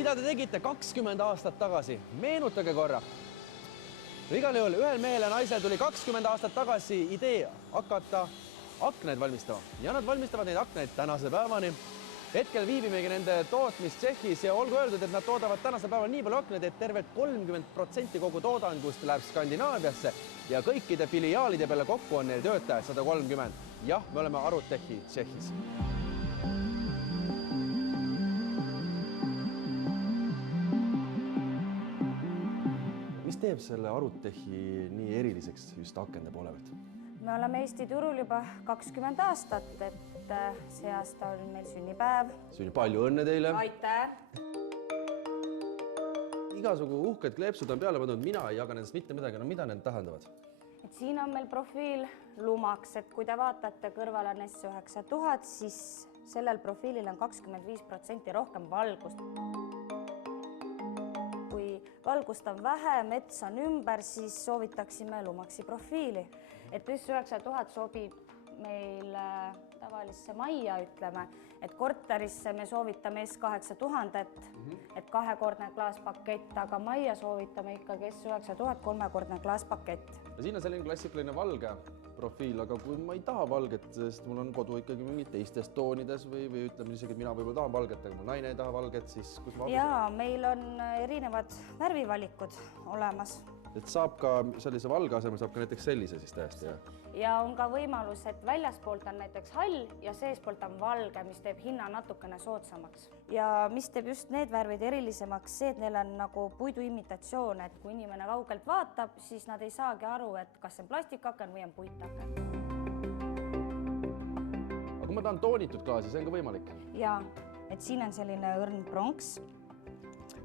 Mida te tegite 20 aastat tagasi? Meenutage korra. Igal juhul ühel mehel ja naisel tuli 20 aastat tagasi idee hakata akneid valmistama ja nad valmistavad neid akneid tänase päevani. Hetkel viibimegi nende tootmistšehhis ja olgu öeldud, et nad toodavad tänase päeval nii palju akneid, et tervelt 30% kogu toodangust läheb Skandinaaviasse ja kõikide filiaalide peale kokku on neil töötajaid 130. Jah, me oleme Arutechi Tšehhis. Mis teeb selle Arutechi nii eriliseks just akende poole pealt? Me oleme Eesti turul juba 20 aastat, et see aasta on meil sünnipäev. Palju õnne teile! Aitäh! Igasugu uhked kleepsud on peale pandud, mina ei jaga nendest mitte midagi. No mida need tähendavad? Et siin on meil profiil lumaks, et kui te vaatate kõrval on S9000, siis sellel profiilil on 25% rohkem valgust. Kui valgust on vähe, mets on ümber, siis soovitaksime lumaksi profiili. Et S9000 sobib meil tavalisse majja, ütleme, et korterisse me soovitame S8000, et kahekordne klaaspakett, aga majja soovitame ikkagi S9000 kolmekordne klaaspakett. Siin on selline klassikaline valge profiil, aga kui ma ei taha valget, sest mul on kodu ikkagi mingid teistes toonides või ütleme isegi, et mina võib-olla tahan valget, aga mul naine ei taha valget, siis kus ma... Jaa, meil on erinevad värvivalikud olemas. Et saab ka sellise valge asemel, saab ka näiteks sellise siis täiesti, jah? Ja on ka võimalus, et väljaspoolt on näiteks hall ja seespoolt on valge, mis teeb hinna natukene soodsamaks. Ja mis teeb just need värvid erilisemaks, see, et neil on nagu puidu imitatsioon, et kui inimene kaugelt vaatab, siis nad ei saagi aru, et kas see on plastikaken või on puitaken. Aga kui ma tahan toonitud klaasi, see on ka võimalik? Jaa, et siin on selline õrn pronks.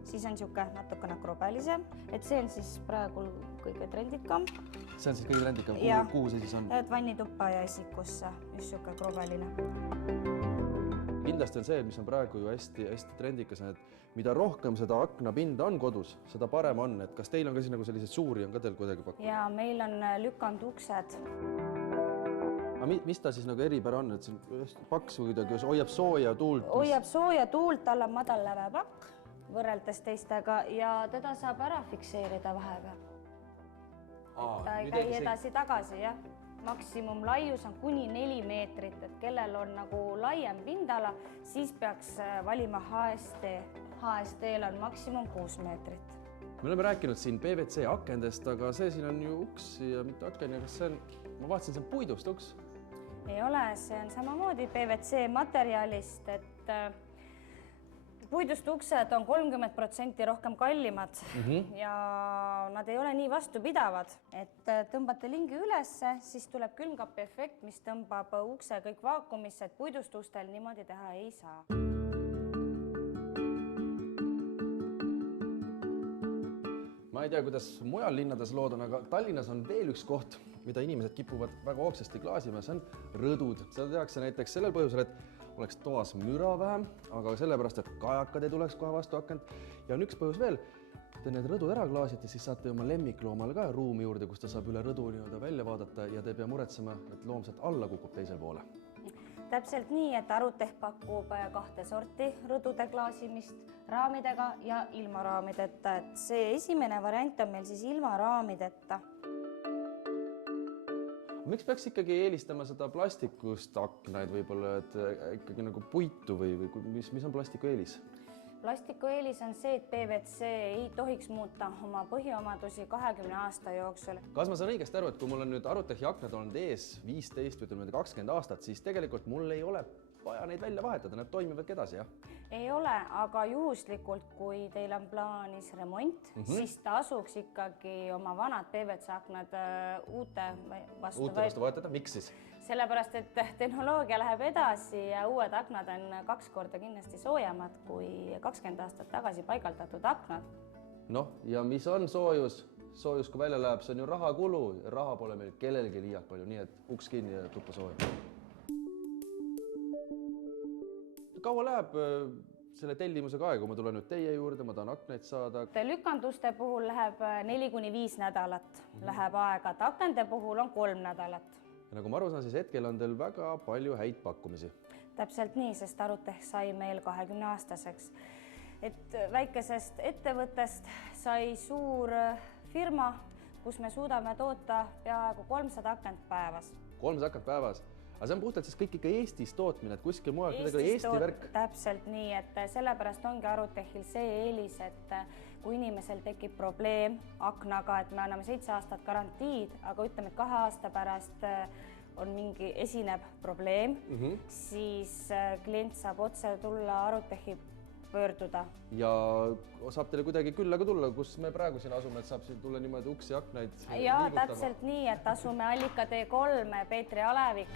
Siis on siuke natukene krobelise, et see on siis praegu kõige trendikam. See on siis kõige trendikam, kuhu see siis on? Vannituppa ja esikusse, just siuke krobeline. Kindlasti on see, mis on praegu ju hästi trendikas, et mida rohkem seda aknapinda on kodus, seda parem on. Et kas teil on ka siis sellised suuri on ka teil kuidagi pakkuda? Ja meil on lükanduksed. Mis ta siis eripära on, et see paks või kuidagi hoiab sooja tuult? Hoiab sooja tuult, tal on madal lävepakk võrreldes teistega ja teda saab ära fikseerida vahepeal. Ta ei käi edasi-tagasi, jah. Maksimumlaius on kuni 4 meetrit, et kellel on nagu laiem pindala, siis peaks valima HST. HST-l on maksimum 6 meetrit. Me oleme rääkinud siin PVC akendest, aga see siin on ju uks ja mitte aken. Ja kas see on, ma vaatasin, see on puidust uks? Ei ole, see on samamoodi PVC materjalist, et puidust uksed on 30% rohkem kallimad ja nad ei ole nii vastupidavad, et tõmbate lingi ülesse, siis tuleb külmkapi efekt, mis tõmbab ukse kõik vaakumisse, et puidust ustel niimoodi teha ei saa. Ma ei tea, kuidas mujal linnades lood on, aga Tallinnas on veel üks koht, mida inimesed kipuvad väga hoogsasti klaasima, see on rõdud. Seda tehakse näiteks sellel põhjusel, et oleks toas müra vähem, aga sellepärast, et kajakad ei tuleks kohe vastu akent. Ja on üks põhjus veel, te need rõdud ära klaasite, siis saate oma lemmikloomale ka ruumi juurde, kus ta saab üle rõdu välja vaadata ja te ei pea muretsema, et loom sealt alla kukub teisel poole. Täpselt nii, et Arutech pakub 2 sorti rõdude klaasimist raamidega ja ilma raamideta. Et see esimene variant on meil siis ilma raamideta. Miks peaks ikkagi eelistama seda plastikust aknaid võib-olla, et ikkagi nagu puitu või mis on plastiku eelis? Plastiku eelis on see, et PVC ei tohiks muuta oma põhiomadusi 20 aasta jooksul. Kas ma saan õigesti aru, et kui mul on nüüd Arutechi aknad olnud ees 15 või 20 aastat, siis tegelikult mul ei ole vaja neid välja vahetada, nad toimivad edasi, jah? Ei ole, aga juhuslikult, kui teil on plaanis remont, siis ta asuks ikkagi oma vanad PVC aknad uute vastu vahetada. Miks siis? Sellepärast, et tehnoloogia läheb edasi ja uued aknad on 2 korda kindlasti soojamad kui 20 aastat tagasi paigaldatud aknad. Noh, ja mis on soojus? Soojus, kui välja läheb, see on ju rahakulu. Raha pole meil kellelgi liialt palju, nii et uks kinni ja tuppa sooja. Kaua läheb selle tellimusega aega, kui ma tulen nüüd teie juurde, ma tahan akneid saada? Lükanduste puhul läheb 4–5 nädalat läheb aega, akende puhul on 3 nädalat. Ja nagu ma aru saan, siis hetkel on teil väga palju häid pakkumisi. Täpselt nii, sest Arutech sai meil 20-aastaseks. et väikesest ettevõttest sai suur firma, kus me suudame toota peaaegu 300 akent päevas. 300 akent päevas? Aga see on puhtalt siis kõik ikka Eestis tootmine, et kuskil mujal Eesti värk? Täpselt nii, et sellepärast ongi Arutechil see eelis, et kui inimesel tekib probleem aknaga, et me anname 7 aastat garantiid, aga ütleme, et 2 aasta pärast on esineb probleem, siis klient saab otse tulla Arutechi pöörduda. Ja saab teile kuidagi külla ka tulla, kus me praegu siin asume, et saab siin tulla niimoodi uksi ja aknaid liigutama? Täpselt nii, et asume Allika tee 3, Peetri Alevik.